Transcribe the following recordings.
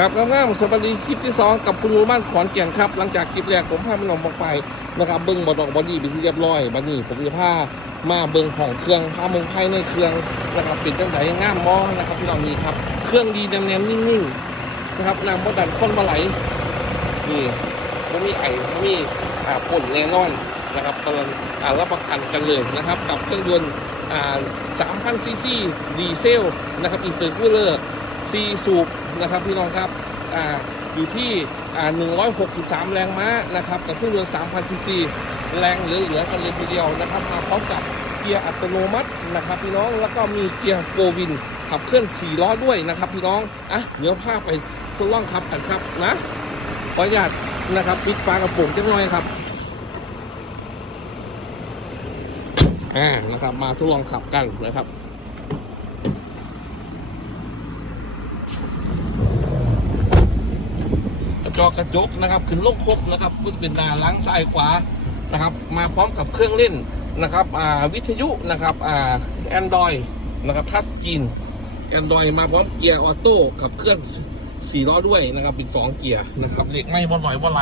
ครับงามๆสวัสดีคลิปที่สองกับคุณหนูบ้านขอนแก่นครับ หลังจากคลิปแรกผมพาไปลองบอกไปนะครับเบิ้งบอดอกบอดี้เป็นที่เรียบร้อยบัดนี้ผมจะพามาเบิ้งของเครื่องพาเมืองภายในเครื่องนะครับเป็นจังไดง่ามมอนะครับที่เรามีครับ เครื่องดีแนมๆนิ่งๆนะครับนำบดันค้นบะไหลนี่มันมีไอ้มันมีอ่าผลแน่นอนนะครับกำลังอ่ารับประกันกันเลยนะครับ กับเครื่องยนต์อ่า3,000ซีซีดีเซลนะครับอินเตอร์คูลเลอร์ ซีสูบนะครับพี่น้องครับอ่าอยู่ที่อ่า163 แรงม้านะครับกับเครื่องยนต์3,000ซีซีแรงเหลือๆกันเลยทีเดียวนะครับมาพร้อมกับเกียร์อัตโนมัตินะครับพี่น้องแล้วก็มีเกียร์โฟวินขับเคลื่อน4ล้อด้วยนะครับพี่น้องอะเดี๋ยวพาไปทดลองขับกันครับนะขออนุญาตนะครับปิดฝากระโปรงจังหน่อยครับอ่านะครับมาทดลองขับกันนะครับ จอกระจกนะครับขึ้นลงครบนะครับขึ้นเป็นหน้าหลังซ้ายขวานะครับ มาพร้อมกับเครื่องเล่นนะครับวิทยุนะครับแอนดรอยนะครับทัชสกรีนแอนดรอยมาพร้อมเกียร์ออโต้ขับเคลื่อนสี่ล้อด้วยนะครับเป็นสองเกียร์นะครับเหล็กไม่บ่หน่อยบ่ไร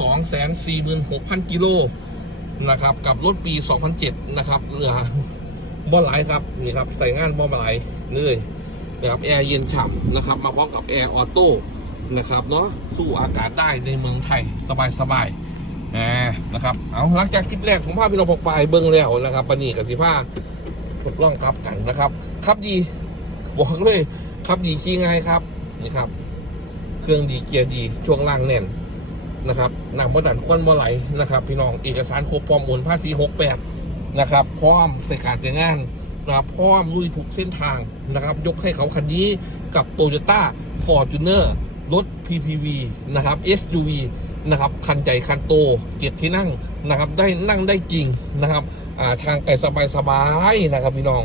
สองแสนสี่หมื่นหกพันกิโลนะครับกับรถปี 2007 นะครับเรือบ่ไหลครับนี่ครับใส่งานบ่ไหลายเลยนะครับแอร์เย็นฉ่ำนะครับ มาพร้อมกับแอร์ออโต้ นะครับเนาะสู้อากาศได้ในเมืองไทยสบายสบายๆอ่านะครับเอาหลังจากคลิปแรกผมพาพี่น้องพกไปเบิ้งแล้วนะครับปนีกับสิผ้าทดลองครับกันนะครับ ครับดีบอกเลยครับดีขี่ง่ายครับนี่ครับ เครื่องดีเกียร์ดีช่วงล่างแน่นนะครับหนักมดันควันบ่ไหลนะครับ พี่น้องเอกสารครบพร้อมโอนภาษี68นะครับพร้อมใส่การใช้งานนะครับพร้อมลุยทุกเส้นทางนะครับ ยกให้เขาคันนี้กับโตโยต้าฟอร์จูเนอร์ รถ PPV นะครับ SUV นะครับ คันใหญ่คันโต เกียร์ที่นั่งนะครับ ได้นั่งได้จริงนะครับทางไกลสบายสบายๆนะครับพี่น้อง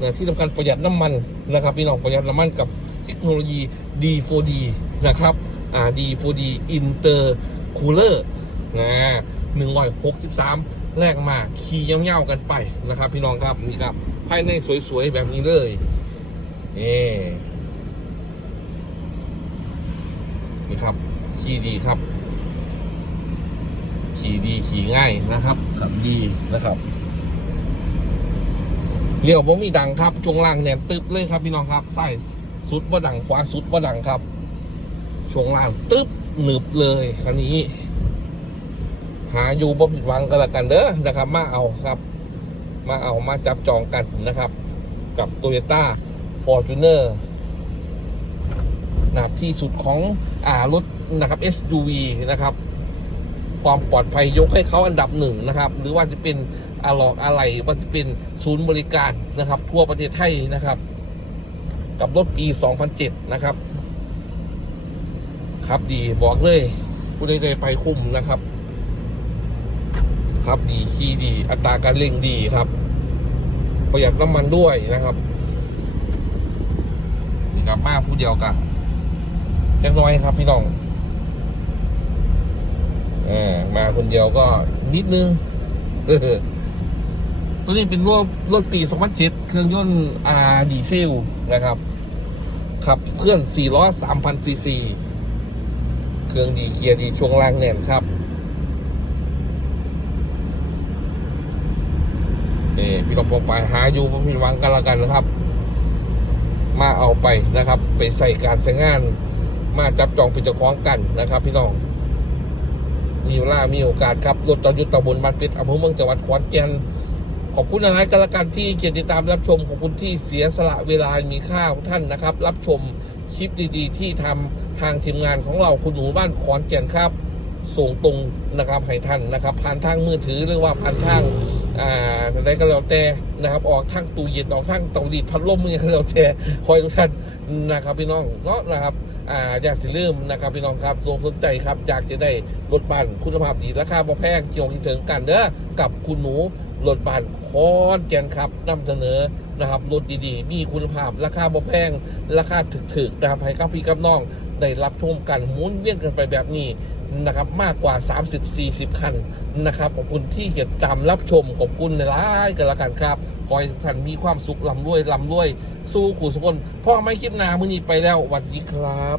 นะที่สำคัญประหยัดน้ำมันนะครับพี่น้องประหยัดน้ำมันกับเทคโนโลยี D4D นะครับอ่า D4D Inter Cooler นะ163 แรกมา ขี่เงี้ยวๆกันไปนะครับ พี่น้องครับนี่ครับ ภายในสวยๆ แบบนี้เลยนี่ นี่ครับ ขี่ดีครับ ขี่ดีขี่ง่ายนะครับขับดีนะครับเลี้ยวบ่มีดังครับช่วงล่างแน่นตึ๊บเลยครับพี่น้องครับใส่สุดบ่ดังขวาสุดบ่ดังครับช่วงล่างตึ๊บหนึบเลยคันนี้ หาอยู่บ่ผิดหวังกันละกันเด้อนะครับ มาเอาครับ มาเอามาจับจองกันนะครับ กับ Toyota Fortuner นะครับที่สุดของอ่ารถนะครับ SUV นะครับ ความปลอดภัยยกให้เขาอันดับหนึ่งนะครับ หรือว่าจะเป็นอาลอกอะไรว่าจะเป็นศูนย์บริการนะครับ ทั่วประเทศไทยนะครับ กับรถปี 2007 นะครับ ครับดีบอกเลยผู้ใดๆไปคุ้มนะครับครับดีขี่ดี อัตราการเร่งดีครับ ประหยัดน้ำมันด้วยนะครับ นี่ครับมาผู้เดียวกัน จักหน้อยครับพี่น้องอมาคนเดียวก็นิดนึงตัวนี้เป็นรถรถปี2007เครื่องยนต์อาดีเซลนะครับ ขับเคลื่อน4ล้อ3,000ซีซีเครื่องดีเกียร์ดีช่วงล่างแน่นครับเอพี่น้องปองไปหาอยู่พี่วังกันละกันนะครับ มาเอาไปนะครับ ไปใส่การใช้งาน มาจับจองเป็นเจ้าของกันนะครับ พี่น้องมีเวลามีโอกาสครับรถจอดยุตตะบนบ้านเป็ดอำเภอเมืองจังหวัดขอนแก่นขอบคุณนะฮะกันละกันที่เกียรติดตามรับชมขอบคุณที่เสียสละเวลามีค่าของท่านนะครับ รับชมคลิปดีๆ ที่ทำทางทีมงานของเราคุณหนูบ้านขอนแก่นครับ ส่งตรงนะครับให้ท่านนะครับ ผ่านทางมือถือหรือว่าผ่านทางอ่าอะไรก็แล้วแต่นะครับ ออกทางตู้เย็นออกทางเตารีดพัดลมมือก็แล้วแต่คอยทุกท่านนะครับพี่น้องเนาะนะครับอ่าอยากสิลืมนะครับพี่น้องครับทรงสนใจครับอยากจะได้รถบ้านคุณภาพดีราคาบ่แพงเกี่ยวที่ถึงกันเด้อกับคุณหนูรถบ้านคอนแกนครับนำเสนอนะครับรถดีๆ มีคุณภาพราคาบ่แพงราคาถึกๆนะครับให้กับพี่กับน้อง ได้รับชมกันหมุนเวียนกันไปแบบนี้นะครับมากกว่า 30-40 คันนะครับขอบคุณที่ติดตามรับชมขอบคุณในไลน์กันละกันครับขอให้ท่านมีความสุขลำรวยลำรวย สู้ขู่สุกคนพ่อไม่คลิปนามือนี้ไปแล้วสวัสดีครับ